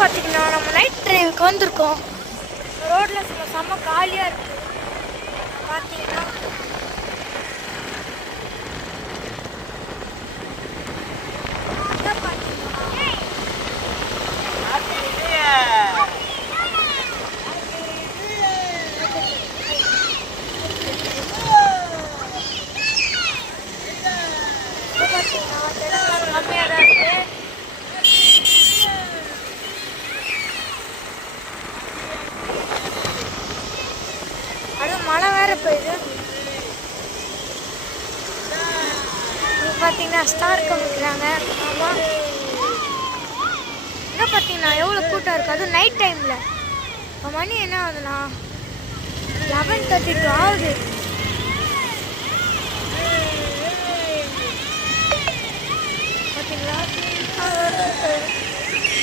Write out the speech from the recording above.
பார்த்தீங்கன்னா நம்ம நைட் டிரைவுக்கு வந்திருக்கோம். ரோட்டில் செம்ம காலியாக இருக்குது. பார்த்தீங்கன்னா கம்மியாக தான் இருக்குது. அது மழை வேற பெய்யுது. பார்த்தீங்கன்னா ஸ்டார் காமிக்கிறாங்க. ஆமாம், என்ன பார்த்தீங்கன்னா எவ்வளோ கூட்டம் இருக்குது, அதுவும் நைட் டைமில். இப்போ மணி என்ன ஆகுதுண்ணா 11:32 ஆகுது. பார்த்தீங்களா?